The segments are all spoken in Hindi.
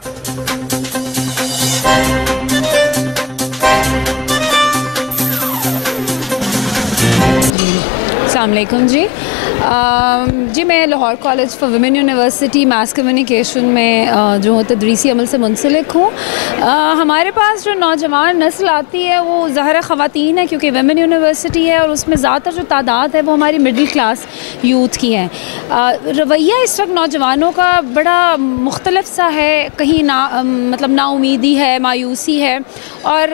अस्सलाम वालेकुम जी। जी मैं Lahore college for women university mass communication में जो तदरीसी अमल से मुंसलिक हूँ। हमारे पास जो नौजवान नस्ल आती है वो ज़ाहिर ख़वातीन है, क्योंकि वुमेन यूनिवर्सिटी है और उसमें ज़्यादातर जो तादाद है वो हमारी मिडिल क्लास यूथ की है। रवैया इस वक्त नौजवानों का बड़ा मुख्तलिफ सा है, कहीं मतलब नाउमीदी है, मायूसी है, और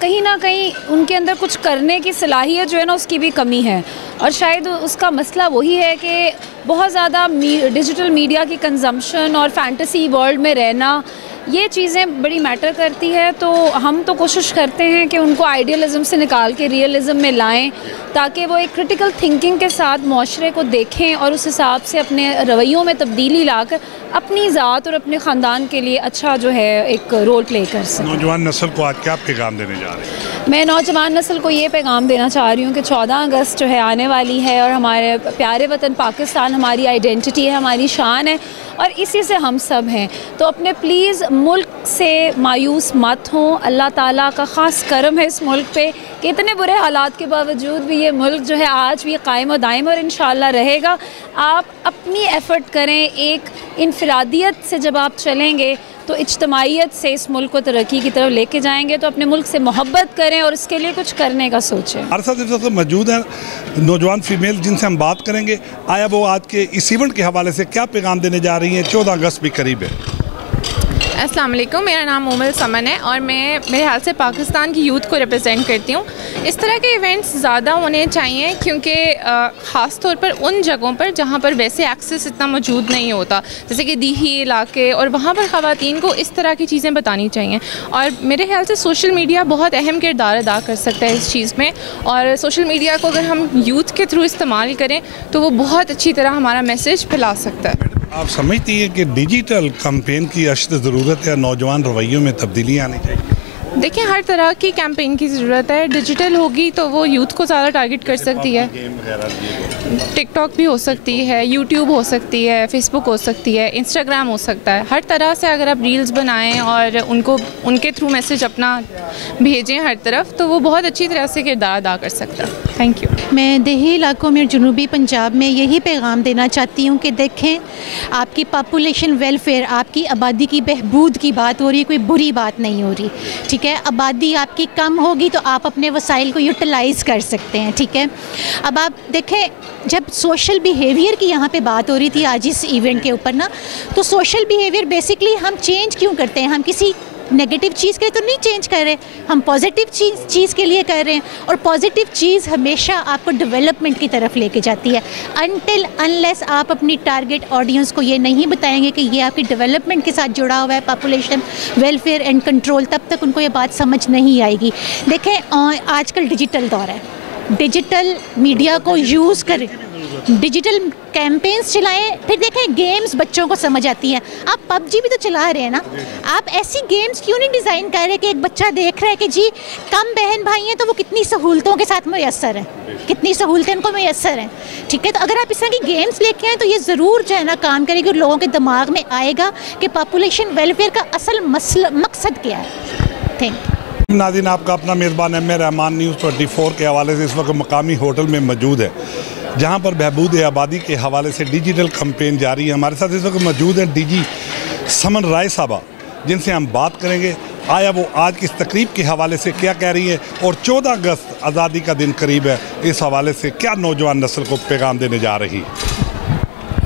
कहीं ना कहीं उनके अंदर कुछ करने की सलाहियत जो है ना उसकी भी कमी है। और शायद उसका मसला वही है कि बहुत ज़्यादा डिजिटल मीडिया की कंजम्पशन और फैंटेसी वर्ल्ड में रहना, ये चीज़ें बड़ी मैटर करती है। तो हम तो कोशिश करते हैं कि उनको आइडियलिज़म से निकाल के रियलिज़म में लाएं, ताकि वो एक क्रिटिकल थिंकिंग के साथ माशरे को देखें और उस हिसाब से अपने रवैयों में तब्दीली लाकर अपनी ज़ात और अपने ख़ानदान के लिए अच्छा जो है एक रोल प्ले कर सकें। नौजवान नस्ल को आज क्या पैगाम देने जा रहे हैं? मैं नौजवान नस्ल को ये पैगाम देना चाह रही हूँ कि 14 अगस्त जो है आने वाली है और हमारे प्यारे वतन पाकिस्तान हमारी आइडेंटिटी है, हमारी शान है और इसी से हम सब हैं। तो अपने प्लीज़ मुल्क से मायूस मत हों। अल्लाह ताला का ख़ास करम है इस मुल्क पे कि इतने बुरे हालात के बावजूद भी ये मुल्क जो है आज भी कायम और दायम और इंशाअल्लाह रहेगा। आप अपनी एफ़र्ट करें, एक इनफरादियत से जब आप चलेंगे तो इज्तमाइयत से इस मुल्क को तरक्की की तरफ लेके जाएंगे। तो अपने मुल्क से मोहब्बत करें और इसके लिए कुछ करने का सोचें। हमारे साथ इस वक्त मौजूद है नौजवान फीमेल जिनसे हम बात करेंगे। आया वो आज के इस इवेंट के हवाले से क्या पैगाम देने जा रही हैं? 14 अगस्त भी करीब है। अस्सलाम वालेकुम, मेरा नाम मोमिल समन है और मैं मेरे ख्याल से पाकिस्तान की यूथ को रिप्रेजेंट करती हूँ। इस तरह के इवेंट्स ज़्यादा होने चाहिए, क्योंकि ख़ास तौर पर उन जगहों पर जहाँ पर वैसे एक्सेस इतना मौजूद नहीं होता, जैसे कि दीही इलाके, और वहाँ पर ख़वातीन को इस तरह की चीज़ें बतानी चाहिए। और मेरे ख्याल से सोशल मीडिया बहुत अहम किरदार अदा कर सकता है इस चीज़ में, और सोशल मीडिया को अगर हम यूथ के थ्रू इस्तेमाल करें तो वो बहुत अच्छी तरह हमारा मैसेज फैला सकता है। आप समझती हैं कि डिजिटल कैंपेन की अशद ज़रूरत है, नौजवान रवैयों में तब्दीली आनी चाहिए? देखिए, हर तरह की कैंपेन की ज़रूरत है। डिजिटल होगी तो वो यूथ को ज़्यादा टारगेट कर सकती है। टिकटॉक भी हो सकती है, यूट्यूब हो सकती है, फेसबुक हो सकती है, इंस्टाग्राम हो सकता है। हर तरह से अगर आप रील्स बनाएं और उनको उनके थ्रू मैसेज अपना भेजें हर तरफ, तो वो बहुत अच्छी तरह से किरदार अदा कर सकता है। Thank you. मैं देही इलाकों में जनूबी पंजाब में यही पैगाम देना चाहती हूँ कि देखें, आपकी पॉपुलेशन वेलफेयर, आपकी आबादी की बहबूद की बात हो रही है, कोई बुरी बात नहीं हो रही। ठीक है, आबादी आपकी कम होगी तो आप अपने वसाइल को यूटिलाइज़ कर सकते हैं। ठीक है, अब आप देखें, जब सोशल बिहेवियर की यहाँ पे बात हो रही थी आज इस इवेंट के ऊपर ना, तो सोशल बिहेवियर बेसिकली हम चेंज क्यों करते हैं? हम किसी नेगेटिव चीज़ के लिए तो नहीं चेंज कर रहे, हम पॉजिटिव चीज़ के लिए कर रहे हैं। और पॉजिटिव चीज़ हमेशा आपको डेवलपमेंट की तरफ लेके जाती है। अनटिल अनलेस आप अपनी टारगेट ऑडियंस को ये नहीं बताएंगे कि ये आपकी डेवलपमेंट के साथ जुड़ा हुआ है, पॉपुलेशन वेलफेयर एंड कंट्रोल, तब तक उनको ये बात समझ नहीं आएगी। देखें, आजकल डिजिटल दौर है, डिजिटल मीडिया को यूज़ करें, डिजिटल कैंपेन्स चलाएं। फिर देखें, गेम्स बच्चों को समझ आती हैं। आप पबजी भी तो चला रहे हैं ना, आप ऐसी गेम्स क्यों नहीं डिज़ाइन कर रहे कि एक बच्चा देख रहा है कि जी कम बहन भाई हैं तो वो कितनी सहूलतों के साथ मैसर हैं, कितनी सहूलतें उनको मैसर हैं। ठीक है, तो अगर आप इस तरह की गेम्स लेके आएँ तो ये ज़रूर जो है ना काम करेगी और लोगों के दिमाग में आएगा कि पॉपुलेशन वेलफेयर का असल मकसद क्या है। Thank you. नाज़रीन, आपका अपना मेज़बान एम.ए. रहमान न्यूज़ 24 के हवाले से इस वक्त मकामी होटल में मौजूद है, जहां पर बहबूद आबादी के हवाले से डिजिटल कैंपेन जारी है। हमारे साथ इस वक्त मौजूद हैं DG समन राय साहबा, जिनसे हम बात करेंगे आया वो आज की इस तकरीब के हवाले से क्या कह रही है और 14 अगस्त आज़ादी का दिन करीब है, इस हवाले से क्या नौजवान नस्ल को पैगाम देने जा रही है।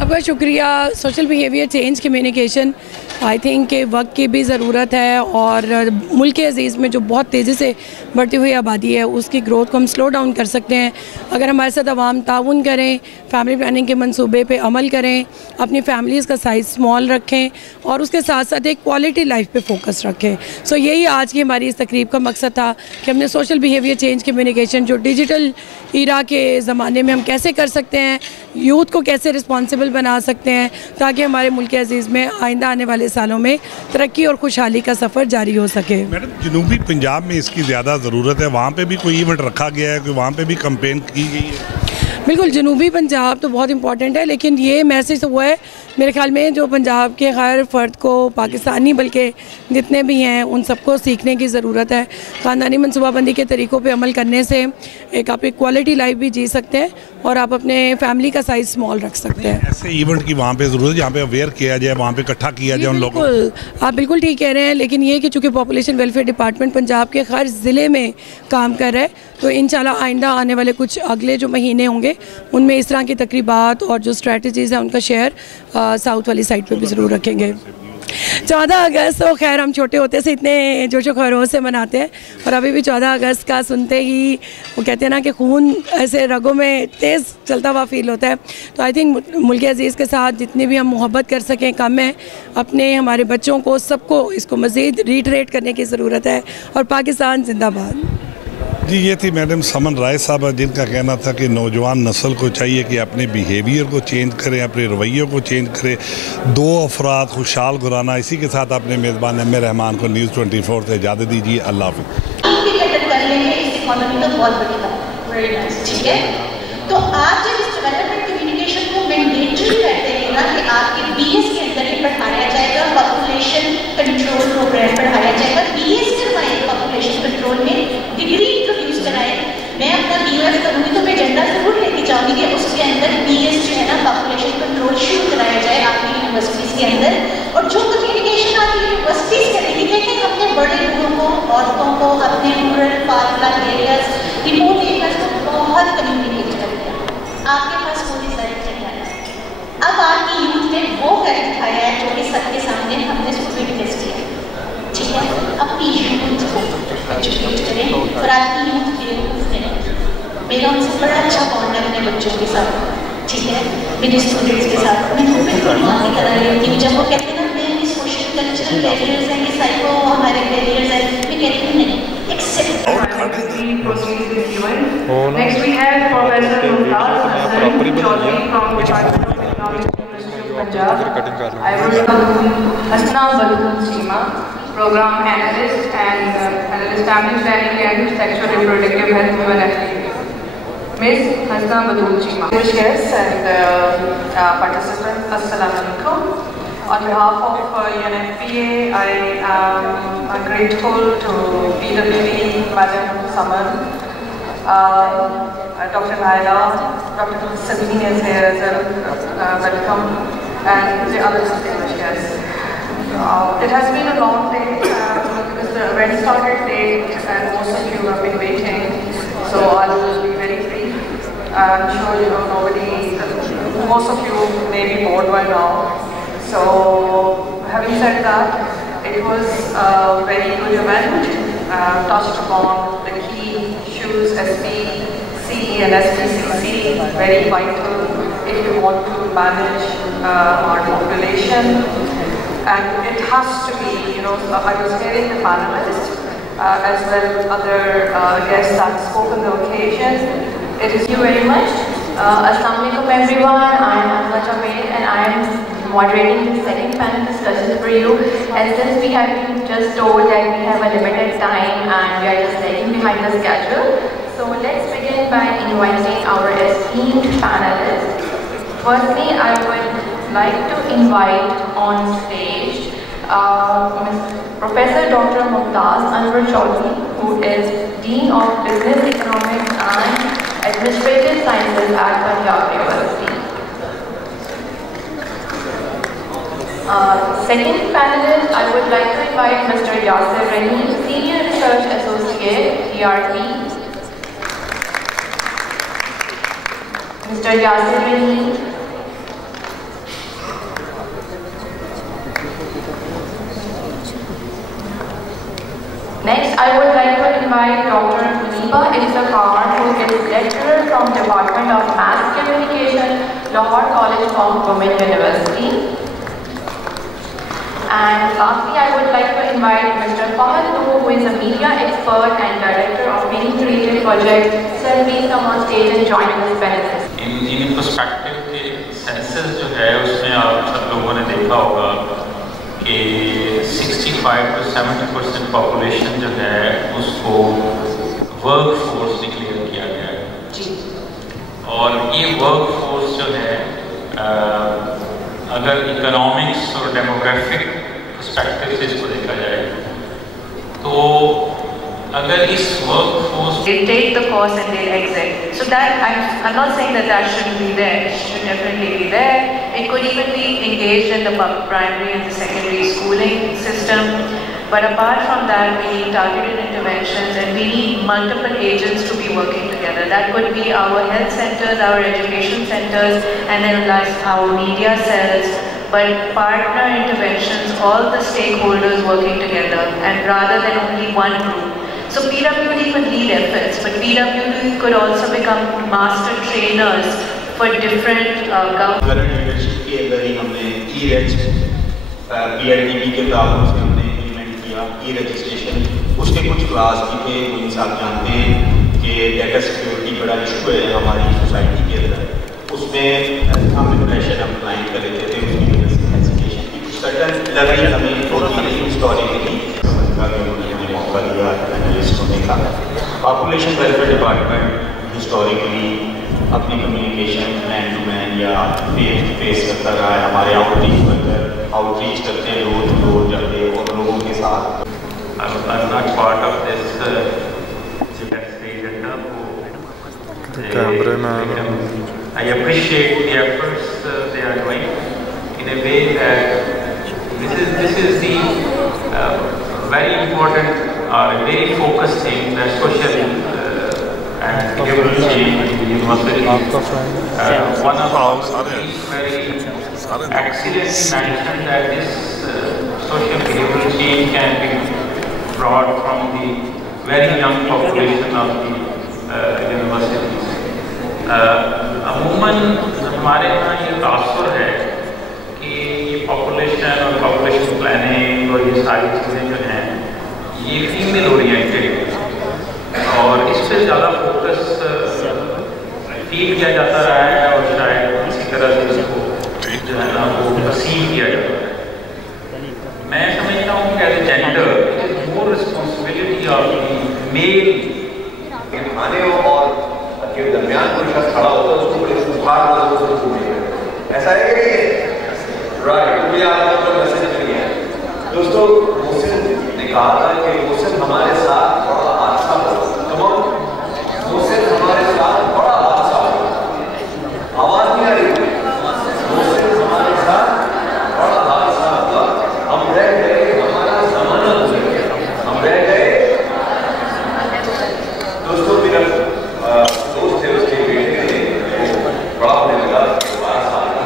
आपका शुक्रिया। Social behaviour change communication I think के वक्त की भी ज़रूरत है, और मुल्क के अजीज़ में जो बहुत तेज़ी से बढ़ती हुई आबादी है उसकी ग्रोथ को हम स्लो डाउन कर सकते हैं अगर हमारे साथ अवाम ताउन करें, फैमिली प्लानिंग के मंसूबे पे अमल करें, अपनी फैमिलीज़ का साइज़ स्मॉल रखें और उसके साथ साथ एक क्वालिटी लाइफ पे फोकस रखें। सो यही आज की हमारी इस तकरीब का मकसद था कि हमने सोशल बिहेवियर चेंज कम्युनिकेशन जो डिजिटल ईरा के ज़माने में हम कैसे कर सकते हैं, यूथ को कैसे रिस्पॉन्सिबल बना सकते हैं, ताकि हमारे मुल्क के अजीज़ में आइंदा आने वाले सालों में तरक्की और खुशहाली का सफ़र जारी हो सके। मैडम, जनूबी पंजाब में इसकी ज़्यादा ज़रूरत है, वहाँ पे भी कोई इवेंट रखा गया है कि वहाँ पे भी कैंपेन की गई है? बिल्कुल, जनूबी पंजाब तो बहुत इंपॉर्टेंट है, लेकिन ये मैसेज हुआ है मेरे ख्याल में जो पंजाब के हर फ़र्द को, पाकिस्तानी बल्कि जितने भी हैं, उन सबको सीखने की ज़रूरत है। ख़ानदानी मनसूबाबंदी के तरीक़ों पे अमल करने से एक आप एक क्वालिटी लाइफ भी जी सकते हैं और आप अपने फैमिली का साइज़ स्मॉल रख सकते हैं। ऐसे इवेंट की वहाँ पे ज़रूरत है जहाँ पे अवेयर किया जाए, वहाँ पे इकट्ठा किया जाए उन लोगों को। आप बिल्कुल ठीक कह रहे हैं, लेकिन ये कि चूँकि पॉपुलेशन वेलफेयर डिपार्टमेंट पंजाब के हर ज़िले में काम कर रहा है, तो इंशाल्लाह आइंदा आने वाले कुछ अगले जो महीने होंगे उनमें इस तरह की तकरीबात और जो स्ट्रेटजीज़ हैं उनका शेयर साउथ वाली साइड पे भी ज़रूर रखेंगे। 14 अगस्त तो खैर हम छोटे होते से इतने जोशो खरोश से मनाते हैं, और अभी भी 14 अगस्त का सुनते ही वो कहते हैं ना कि खून ऐसे रगों में तेज़ चलता हुआ फील होता है। तो आई थिंक मुल्क अज़ीज़ के साथ जितनी भी हम मोहब्बत कर सकें कम है। अपने हमारे बच्चों को सबको इसको मज़ीद रीटरेट करने की ज़रूरत है, और पाकिस्तान जिंदाबाद। जी, ये थी मैडम समन राय साहब, जिनका कहना था कि नौजवान नस्ल को चाहिए कि अपने बिहेवियर को चेंज करें, अपने रवैयों को चेंज करें। 2 अफराद खुशहाल गुराना। इसी के साथ अपने मेज़बान एम ए रहमान को न्यूज़ 24 से इजाज़त दीजिए। अल्लाह हाफ़िज़। ठीक है, तो आप जब इस डेवलपमेंट कम्युनिकेशन को मैंडेटरी करते हैं ना कि आपके BS के अंदर ही पढ़ाया जाएगा, पॉपुलेशन कंट्रोल प्रोग्राम पढ़ाया जाएगा, BS करवाएं पॉपुलेशन कंट्रोल में, डिग्री इंट्रोड्यूस कराएं। मैं अपना BUF करूँगी तो मैं एजेंडा ज़रूर लेके जाऊँगी कि उसके अंदर BS जो है ना पॉपुलेशन कंट्रोल शुरू कराया जाए आपकी यूनिवर्सिटीज़ के अंदर। और जो कम्युनिकेशन आपकी यूनिवर्सिटीज़ करेगी, लेकिन अपने बड़े लोगों को, औरतों को, अपने रूरल फार एरियाज, रिमोट एरियाज को बहुत कम्युनिकेट करते हैं। आपके पास कोई सारी तैयार है। अब आपकी यूथ ने वो कर दिखाया है जो कि सबके सामने हमने इसको विटनेस किया। ठीक है, अपनी यूथ को एजुकेट करें और आपकी यूथ बेवकूफ़ करें। मेरा उनसे बड़ा अच्छा बॉन्ड है अपने बच्चों के साथ। ठीक है, मेरे स्टूडेंट्स के साथ मैं बिल्कुल माँ की तरह रहती हूँ। जब वो कहते हैं ना मेरे सोशल कल्चरल बैरियर्स हैं, ये साइको हमारे बैरियर्स हैं, मैं कहती हूँ नहीं, accept. Next we have Professor Mumtaz Hasan Chaudhary from Department of Economics, University of Punjab. I would welcome Hasna Badul Chima, Program Analyst and Analyst Family Planning and Sexual Reproductive Health UNFPA. Ms. Hasna Badul Chima. Guests and participants, Assalamu Alaikum. On behalf of UNFPA, I am grateful to PWD, Madam Saman, Dr. Naila, Dr. Sabini is here as well, welcome, and the other distinguished guests. It has been a long day because the event started late and most of you have been waiting, so I will be very brief. I'm sure you know most of you may be bored by now. So, having said that, it was a very good event, touched upon the key issues, SP, CE and SPCC, very vital if you want to manage our population. And it has to be, I was hearing the panelists as well other guests that spoke on the occasion. Thank you very much. Assalamu alaikum everyone, I am Asma Jamil and I am moderating the second panel discussion for you. And since we have been just told that we have a limited time and we are just lagging behind the schedule, so let's begin by inviting our esteemed panelists. Firstly, I would like to invite on stage Professor Dr. Mumtaz Anwar Chaudhary, who is Dean of Business Economics and Administrative Sciences at Punjab University. Second panelist, I would like to invite Mr. Yasir Rahim, Senior Research Associate, DRP. Mr. Yasir Rahim. Next, I would like to invite Dr. Muniba Iftikhar, who is lecturer from Department of Mass Communication, Lahore College of Women University. And lastly, I would like to invite Mr. Fahad Noor, who is a media expert and director of many creative projects. Sir, please come on stage and join this panel. In perspective के सेंसस जो है उसमें आप सब लोगों ने देखा होगा कि 65 to 70% पॉपुलेशन जो है उसको वर्क फोर्स डिक्लेयर किया गया है। और ये वर्क फोर्स जो है अगर इकोनॉमिक्स और डेमोग्राफिक पर्सपेक्टिव से इसको देखा जाए तो अगर इस work force they take the course and they'll exit. So that I'm not saying that shouldn't be there. It should definitely be there. It could even be engaged in the primary and the secondary schooling system. But apart from that, we need targeted interventions and we need multiple agents to be working together. That could be our health centers, our education centers, and then like our media cells. But partner interventions, all the stakeholders working together, and rather than only one group. So PWD could lead efforts, but PWD could also become master trainers for different government. Leadership के अंदर ही हमने PIDB के ताबूत से हमने इम्प्लीमेंट किया रजिस्ट्रेशन। उसके कुछ क्लास भी थे, वो इंसान जानते हैं कि डाटा सिक्योरिटी बड़ा इशू है हमारी सोसाइटी के अंदर। उसमें हम इंप्रेशन हम क्लाइंट कर लेते थे, उसकी एजुकेशन की कुछ सर्टन लर्निंग हमें होती रही हिस्टोरिकली। मौका दिया एनालिस्ट होने का। पॉपुलेशन वेलफेयर डिपार्टमेंट हिस्टोरिकली अपनी कम्युनिकेशन मैन टू मैन या फेस टू फेस करता रहा है। हमारे आउटरीच वर्कर आउटरीच करते हैं, डोर टू डोर जाते हैं उन लोगों के साथ। I'm not part of this I appreciate the efforts they are doing in a way that this is the very important or very focused thing that social and behavioral change in the university. One of our very accidentally mentioned that this social behavioral change can be brought from the very young population of the universities. अमूमन हमारे यहाँ ये तासुर है कि ये पॉपुलेशन और पॉपुलेशन प्लानिंग और ये सारी चीज़ें जो हैं ये फीमेल ओरिएंटेड और इस पर ज़्यादा फोकस फीड किया जाता रहा है और शायद इसी तरह से इसको जो है ना वो परसीव किया जाता है। मैं समझता हूँ कि as a gender more responsibility of male खाने और के दरमियान कोई शख्स खड़ा होता है उसको बड़े सुखार ऐसा है कि राइट मुझे आपको मैसेज मिल गया। दोस्तों मोहसिन ने कहा था कि मोहसिन हमारे साथ बड़ा हादसा हुआ। तमाम मोहसिन हमारे साथ बड़ा हादसा हुआ। आवाज नहीं आ रही। मोहसिन हमारे साथ बड़ा हादसा हुआ। हम रह गए, हमारा जमाना गुजर गया, हम रह गए। दोस्तों मेरा दोस्त थे, उसके बेटे ने बड़ा होने लगा 12 साल का।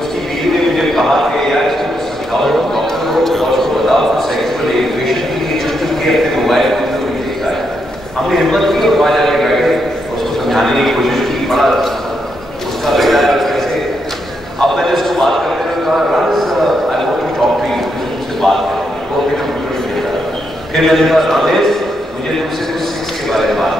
उसकी बीवी ने मुझे कहा कि यार इसको सिखाओ, डॉक्टर को उसको बताओ सेक्सुअल एजुकेशन के लिए चुन के अपने मोबाइल फोन को नहीं देखा है। हमने हिम्मत की और वहाँ जाके बैठे उसको समझाने की कोशिश की। बड़ा उसका बेटा है कैसे। अब मैंने उसको बात करने में कहा Raj I want to talk to you, उससे बात करें। वो अपने कंप्यूटर से देता। फिर मैंने कहा राजेश मुझे तुमसे कुछ सेक्स के बारे में बात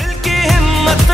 दिल की हिम्मत